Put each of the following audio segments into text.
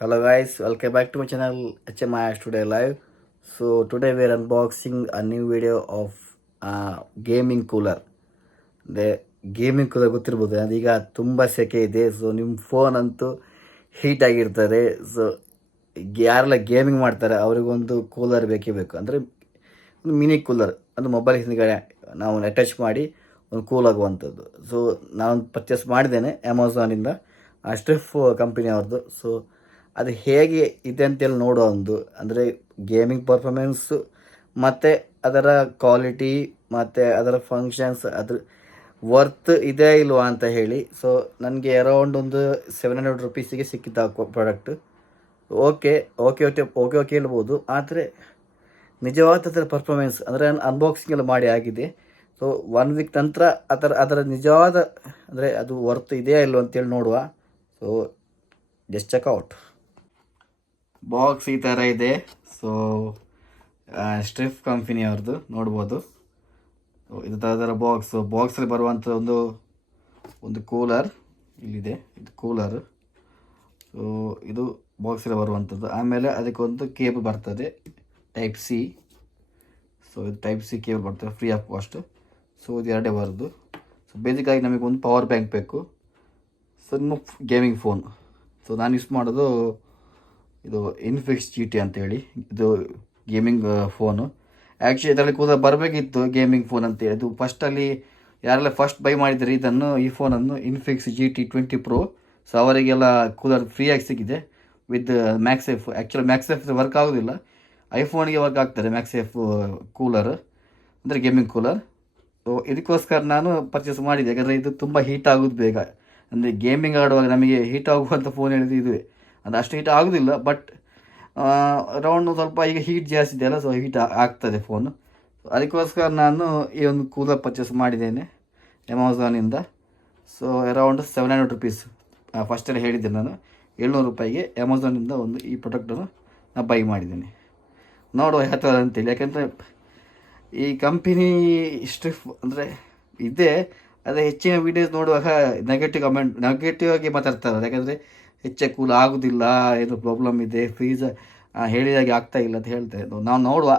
Hello guys, welcome back to my channel HMI Today Live. So today we are unboxing a new video of gaming cooler. The gaming cooler ಗೊತ್ತಿರ್ಬೋದು, ಅದೀಗ ತುಂಬ ಸೆಕೆ ಇದೆ. So ನಿಮ್ಮ phone ಅಂತೂ heat ಆಗಿರ್ತದೆ. So ಯಾರೆಲ್ಲ gaming ಮಾಡ್ತಾರೆ ಅವರಿಗೊಂದು ಕೂಲರ್ ಬೇಕೇ ಬೇಕು. ಅಂದರೆ ಒಂದು ಮಿನಿ ಕೂಲರ್, ಒಂದು ಮೊಬೈಲ್ ಹಿಂದ್ಗಡೆ ನಾವು ಅಟ್ಯಾಚ್ ಮಾಡಿ ಒಂದು ಕೂಲ್ ಆಗುವಂಥದ್ದು. ಸೊ ನಾನು ಪರ್ಚೇಸ್ ಮಾಡಿದ್ದೇನೆ ಅಮೆಝಾನಿಂದ, ಸ್ಟ್ರಿಫ್ ಕಂಪನಿ ಅವ್ರದ್ದು. ಸೊ ಅದು ಹೇಗೆ ಇದೆ ಅಂತೇಳಿ ನೋಡೋ ಒಂದು, ಅಂದರೆ ಗೇಮಿಂಗ್ ಪರ್ಫಾರ್ಮೆನ್ಸು ಮತ್ತು ಅದರ ಕ್ವಾಲಿಟಿ ಮತ್ತು ಅದರ ಫಂಕ್ಷನ್ಸ್, ಅದ್ರ ವರ್ತ್ ಇದೆ ಇಲ್ವಾ ಅಂತ ಹೇಳಿ. ಸೊ ನನಗೆ ಅರೌಂಡ್ ಒಂದು 700 ರುಪೀಸಿಗೆ ಸಿಕ್ಕಿತ್ತು product. Okay okay okay okay okay ಹೇಳ್ಬೋದು, ಆದರೆ ನಿಜವಾದ ಅದರ ಪರ್ಫಾರ್ಮೆನ್ಸ್ ಅಂದರೆ ಅನ್ಬಾಕ್ಸಿಂಗ್ ಎಲ್ಲ ಮಾಡಿ ಆಗಿದೆ. ಸೊ 1 ವೀಕ್ ನಂತರ ಅದರ ನಿಜವಾದ ಅಂದರೆ ಅದು ವರ್ತ್ ಇದೆಯಾ ಇಲ್ವ ಅಂತೇಳಿ ನೋಡುವ. So just checkout. ಬಾಕ್ಸ್ ಈ ಥರ ಇದೆ. ಸೊ ಸ್ಟ್ರಿಫ್ ಕಂಪನಿ ಅವ್ರದ್ದು ನೋಡ್ಬೋದು. ಇದು ಥರ ಬಾಕ್ಸಲ್ಲಿ ಬರುವಂಥ ಒಂದು ಕೂಲರ್ ಇಲ್ಲಿದೆ. ಇದು ಕೂಲರ್. ಸೊ ಇದು ಬಾಕ್ಸಲ್ಲಿ ಬರುವಂಥದ್ದು. ಆಮೇಲೆ ಅದಕ್ಕೊಂದು ಕೇಬಲ್ ಬರ್ತದೆ, ಟೈಪ್ ಸಿ. ಸೊ ಇದು ಟೈಪ್ ಸಿ ಕೇಬಲ್ ಬರ್ತದೆ ಫ್ರೀ ಆಫ್ ಕಾಸ್ಟ್. ಸೊ ಇದು ಎರಡೇ ಬರೋದು. ಸೊ ಬೇಸಿಕ್ಕಾಗಿ ನಮಗೆ ಒಂದು ಪವರ್ ಬ್ಯಾಂಕ್ ಬೇಕು. ಸೊ ನಿಮ್ಮ ಗೇಮಿಂಗ್ ಫೋನ್. ಸೊ ನಾನು ಯೂಸ್ ಮಾಡೋದು ಇದು ಇನ್ಫಿಕ್ಸ್ GT ಅಂತೇಳಿ, ಇದು ಗೇಮಿಂಗ್ ಫೋನು. ಆ್ಯಕ್ಚುಲಿ ಇದರಲ್ಲಿ ಕೂಡ ಬರಬೇಕಿತ್ತು ಗೇಮಿಂಗ್ ಫೋನ್ ಅಂತೇಳಿ. ಅದು ಫಸ್ಟಲ್ಲಿ ಯಾರೆಲ್ಲ ಫಸ್ಟ್ ಬೈ ಮಾಡಿದರೆ ಈ ಫೋನನ್ನು ಇನ್ಫಿಕ್ಸ್ GT 20 Pro. ಸೊ ಅವರಿಗೆಲ್ಲ ಕೂಲರ್ ಫ್ರೀಯಾಗಿ ಸಿಕ್ಕಿದೆ ವಿತ್ ಮ್ಯಾಕ್ಸೇಫ್. ಆ್ಯಕ್ಚುಲಿ ಮ್ಯಾಕ್ಸೇಫ್ ವರ್ಕ್ ಆಗೋದಿಲ್ಲ, ಐಫೋನಿಗೆ ವರ್ಕ್ ಆಗ್ತದೆ ಮ್ಯಾಕ್ಸೇಫ್ ಕೂಲರ್, ಅಂದರೆ ಗೇಮಿಂಗ್ ಕೂಲರ್. ಸೊ ಇದಕ್ಕೋಸ್ಕರ ನಾನು ಪರ್ಚೇಸ್ ಮಾಡಿದೆ, ಯಾಕಂದರೆ ಇದು ತುಂಬ ಹೀಟ್ ಆಗೋದು ಬೇಗ. ಅಂದರೆ ಗೇಮಿಂಗ್ ಆಡುವಾಗ ನಮಗೆ ಹೀಟ್ ಆಗುವಂಥ ಫೋನ್ ಹೇಳಿದ್ದು ಇದುವೇ. ಅದು ಅಷ್ಟು ಹೀಟ್ ಆಗೋದಿಲ್ಲ, ಬಟ್ ರೌಂಡ್ ಸ್ವಲ್ಪ ಈಗ ಹೀಟ್ ಜಾಸ್ತಿ ಇದೆಯಲ್ಲ, ಸೊ ಹೀಟ್ ಆಗ್ತದೆ ಫೋನು. ಅದಕ್ಕೋಸ್ಕರ ನಾನು ಈ ಒಂದು ಕೂಲರ್ ಪರ್ಚೇಸ್ ಮಾಡಿದ್ದೇನೆ ಅಮೆಝಾನಿಂದ. So around 700 rupees. ಫಸ್ಟಲ್ಲಿ ಹೇಳಿದ್ದೆ ನಾನು 700 ರೂಪಾಯಿಗೆ ಅಮೆಝಾನಿಂದ ಈ ಪ್ರಾಡಕ್ಟನ್ನು ನಾನು ಬೈ ಮಾಡಿದ್ದೇನೆ. ನೋಡುವ ಯಾವ ಥರ ಅಂತೇಳಿ. ಯಾಕೆಂದರೆ ಈ ಕಂಪನಿ ಸ್ಟ್ರಿಫ್ ಅಂದರೆ ಇದೆ, ಅದೇ ಹೆಚ್ಚಿನ ವೀಡಿಯೋಸ್ ನೋಡುವಾಗ ನೆಗೆಟಿವ್ ಆಗಿ ಮಾತಾಡ್ತಾರೆ. ಯಾಕಂದರೆ ಹೆಚ್ಚಾಗಿ ಕೂಲ್ ಆಗೋದಿಲ್ಲ, ಏನು ಪ್ರಾಬ್ಲಮ್ ಇದೆ, ಫ್ರೀಜ್ ಹೇಳಿದಾಗೆ ಆಗ್ತಾ ಇಲ್ಲ ಅಂತ ಹೇಳ್ತಾರೆ. ನಾವು ನೋಡುವ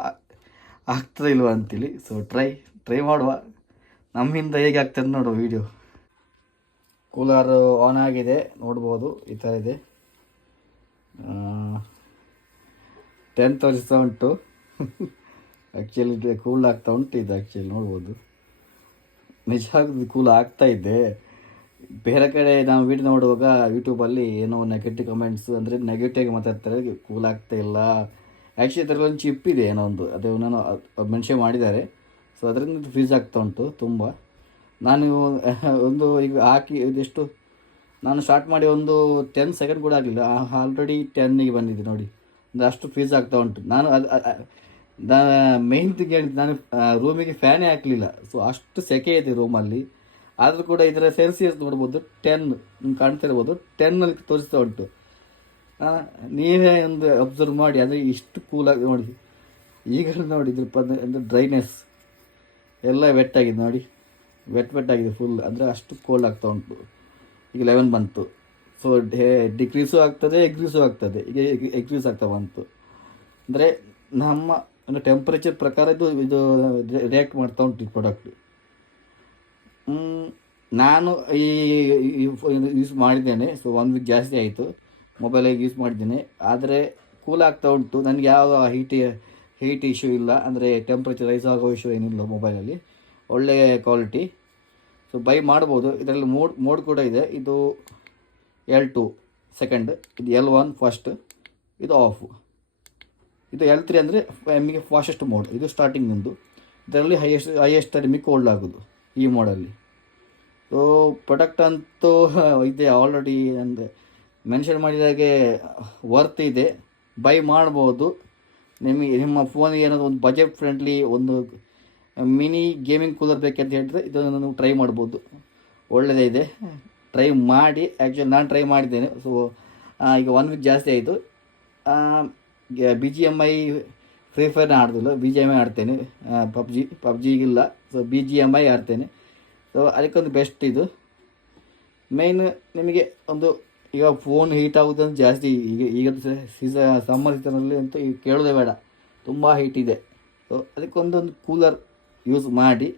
ಆಗ್ತದೆ ಇಲ್ವ ಅಂತೇಳಿ. ಸೊ ಟ್ರೈ ಮಾಡುವ, ನಮ್ಮಿಂದ ಹೇಗೆ ಆಗ್ತದೆ ನೋಡುವ ವೀಡಿಯೋ. ಕೂಲರ್ ಆನ್ ಆಗಿದೆ, ನೋಡ್ಬೋದು ಈ ಥರ ಇದೆ. 10 ತೋರಿಸ್ತಾ ಉಂಟು. ಆ್ಯಕ್ಚುಲಿ ಕೂಲ್ ಆಗ್ತಾ ಉಂಟು ಇದು. ಆ್ಯಕ್ಚುಲಿ ನೋಡ್ಬೋದು, ನಿಜ ಕೂಲ್ ಆಗ್ತಾ ಇದೆ. ಬೇರೆ ಕಡೆ ನಾವು ವೀಡಿಯೋ ನೋಡುವಾಗ ಯೂಟ್ಯೂಬಲ್ಲಿ ಏನೋ ನೆಗೆಟಿವ್ ಕಮೆಂಟ್ಸ್, ಅಂದರೆ ನೆಗೆಟಿವ್ ಮಾತಾಡ್ತಾರೆ, ಕೂಲ್ ಆಗ್ತಾ ಇಲ್ಲ. ಆ್ಯಕ್ಚುಲಿ ಇದರಲ್ಲಿ ಒಂದು ಚಿಪ್ ಇದೆ, ಏನೋ ಒಂದು ಅದು ನಾನು ಮೆನ್ಷನ್ ಮಾಡಿದ್ದಾರೆ. ಸೊ ಅದರಿಂದ ಫ್ರೀಜ್ ಆಗ್ತಾ ಉಂಟು ತುಂಬ. ನಾನು ಈಗ ಹಾಕಿ ಇದೆಷ್ಟು, ನಾನು ಸ್ಟಾರ್ಟ್ ಮಾಡಿ ಒಂದು 10 ಸೆಕೆಂಡ್ ಕೂಡ ಆಗಲಿಲ್ಲ, ಆಲ್ರೆಡಿ 10ಗೆ ಬಂದಿದೆ ನೋಡಿ. ಅಂದರೆ ಅಷ್ಟು ಫ್ರೀಜ್ ಆಗ್ತಾ ಉಂಟು. ನಾನು ಮೇನ್ ಥಿಂಗ್ ಹೇಳಿದ್ದು, ನಾನು ರೂಮಿಗೆ ಫ್ಯಾನೇ ಹಾಕಲಿಲ್ಲ. ಸೊ ಅಷ್ಟು ಸೆಕೆ ಇದೆ ರೂಮಲ್ಲಿ. ಆದರೂ ಕೂಡ ಇದರ ಸೆಲ್ಸಿಯಸ್ ನೋಡ್ಬೋದು 10 ನಿಮ್ಗೆ ಕಾಣ್ತಾ ಇರ್ಬೋದು, 10ನಲ್ಲಿ ತೋರಿಸ್ತಾ ಉಂಟು. ನೀವೇ ಒಂದು ಅಬ್ಸರ್ವ್ ಮಾಡಿ, ಅಂದರೆ ಇಷ್ಟು ಕೂಲಾಗಿ ನೋಡಿ. ಈಗ ನೋಡಿ ಇದ್ರ ಡ್ರೈನೆಸ್ ಎಲ್ಲ ವೆಟ್ಟಾಗಿದೆ ನೋಡಿ, ವೆಟ್ ಆಗಿದೆ ಫುಲ್. ಅಂದರೆ ಅಷ್ಟು ಕೋಲ್ಡ್ ಆಗ್ತಾ ಉಂಟು. ಈಗ 11 ಬಂತು. ಸೊ ಡಿಕ್ರೀಸು ಆಗ್ತದೆ, ಎಗ್ರೀಸು ಆಗ್ತದೆ. ಈಗ ಎಗ್ರೀಸ್ ಆಗ್ತಾ ಬಂತು. ಅಂದರೆ ನಮ್ಮ ಅಂದರೆ ಟೆಂಪ್ರೇಚರ್ ಪ್ರಕಾರ ಇದು ರಿಯಾಕ್ಟ್ ಮಾಡ್ತಾ ಉಂಟು ಈ ಪ್ರಾಡಕ್ಟ್. ನಾನು ಯೂಸ್ ಮಾಡಿದ್ದೇನೆ. ಸೊ 1 ವೀಕ್ ಜಾಸ್ತಿ ಆಯಿತು ಮೊಬೈಲಾಗಿ ಯೂಸ್ ಮಾಡಿದ್ದೇನೆ. ಆದರೆ ಕೂಲ್ ಆಗ್ತಾ ಉಂಟು. ನನಗೆ ಯಾವ ಹೀಟ್ ಇಶ್ಯೂ ಇಲ್ಲ, ಅಂದರೆ ಟೆಂಪ್ರೇಚರ್ ರೈಸ್ ಆಗೋ ಇಶ್ಯೂ ಏನಿಲ್ಲ ಮೊಬೈಲಲ್ಲಿ. ಒಳ್ಳೆಯ ಕ್ವಾಲಿಟಿ. ಸೊ ಬೈ ಮಾಡ್ಬೋದು. ಇದರಲ್ಲಿ ಮೋಡ್ ಕೂಡ ಇದೆ. ಇದು L2 ಸೆಕೆಂಡ್, ಇದು L1 ಫಸ್ಟ್, ಇದು ಆಫ್, ಇದು L3 ಅಂದರೆ ನಿಮಗೆ ಫಾಸ್ಟೆಸ್ಟ್ ಮೋಡ್. ಇದು ಸ್ಟಾರ್ಟಿಂಗ್ ನಿಮ್ಮದು. ಇದರಲ್ಲಿ ಹೈಯೆಸ್ಟ್ ನಿಮಗೆ ಕೋಲ್ಡ್ ಆಗೋದು ಈ ಮೋಡಲ್ಲಿ. ಸೊ ಪ್ರಾಡಕ್ಟ್ ಅಂತೂ ಇದೆ ಆಲ್ರೆಡಿ, ಅಂದರೆ ಮೆನ್ಷನ್ ಮಾಡಿದಾಗೆ ವರ್ತ್ ಇದೆ, ಬೈ ಮಾಡ್ಬೋದು. ನಿಮ್ಮ ಫೋನಿಗೆ ಏನಾದರೂ ಒಂದು ಬಜೆಟ್ ಫ್ರೆಂಡ್ಲಿ ಒಂದು ಮಿನಿ ಗೇಮಿಂಗ್ ಕೂಲರ್ ಬೇಕಂತ ಹೇಳಿದ್ರೆ ಇದನ್ನು ನೀವು ಟ್ರೈ ಮಾಡ್ಬೋದು. ಒಳ್ಳೆಯದೇ ಇದೆ, ಟ್ರೈ ಮಾಡಿ. ಆ್ಯಕ್ಚುಲಿ ನಾನು ಟ್ರೈ ಮಾಡಿದ್ದೇನೆ. ಸೊ ಈಗ 1 ವೀಕ್ ಜಾಸ್ತಿ ಆಯಿತು. BGMI ಫ್ರೀ ಫೈರ್ನ ಆಡೋದಿಲ್ಲ, BGMI ಆಡ್ತೇನೆ. ಪಬ್ಜಿಗಿಲ್ಲ. ಸೊ BGMI ಆಡ್ತೇನೆ. ಸೊ ಅದಕ್ಕೊಂದು ಬೆಸ್ಟ್ ಇದು. ಮೇಯ್ನ್ ನಿಮಗೆ ಒಂದು ಈಗ ಫೋನ್ ಹೀಟ್ ಆಗೋದಂತ ಜಾಸ್ತಿ ಈಗ ಸಮ್ಮರ್ ಸೀಸನಲ್ಲಿ ಅಂತೂ ಈಗ ಕೇಳೋದೇ ಬೇಡ, ತುಂಬ ಹೀಟ್ ಇದೆ. ಸೊ ಅದಕ್ಕೊಂದೊಂದು ಕೂಲರ್ ಯೂಸ್ ಮಾಡಿ.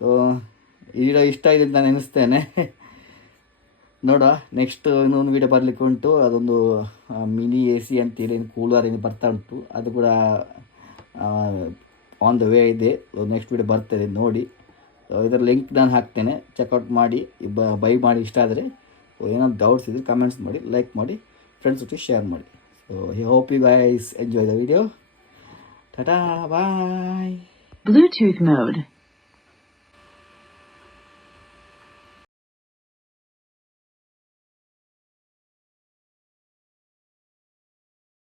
ಸೊ ಈಗ ಇಷ್ಟ ಇದೆ ಅಂತ ನಾನು ಎನಿಸ್ತೇನೆ. ನೋಡುವ, ನೆಕ್ಸ್ಟ್ ಇನ್ನೊಂದು ವೀಡಿಯೋ ಬರಲಿಕ್ಕೆ ಉಂಟು. ಅದೊಂದು ಮಿನಿ ಎ ಸಿ ಅಂತೇಳಿ ಕೂಲರ್ ಏನು ಬರ್ತಾ ಉಂಟು, ಅದು ಕೂಡ ಆನ್ ದ ವೇ ಇದೆ. ನೆಕ್ಸ್ಟ್ ವೀಡಿಯೋ ಬರ್ತದೆ, ನೋಡಿ. ಇದರ ಲಿಂಕ್ ನಾನು ಹಾಕ್ತೇನೆ, ಚೆಕ್ಔಟ್ ಮಾಡಿ, ಬೈ ಮಾಡಿ. ಇಷ್ಟ ಆದರೆ ಏನಾದ್ರು ಡೌಟ್ಸ್ ಇದ್ದರೆ ಕಮೆಂಟ್ಸ್ ಮಾಡಿ, ಲೈಕ್ ಮಾಡಿ, ಫ್ರೆಂಡ್ಸ್ ಜೊತೆ ಶೇರ್ ಮಾಡಿ. So I hope you guys enjoy the video. ಟಾಟಾ, ಬಾಯ್. Bluetooth mode.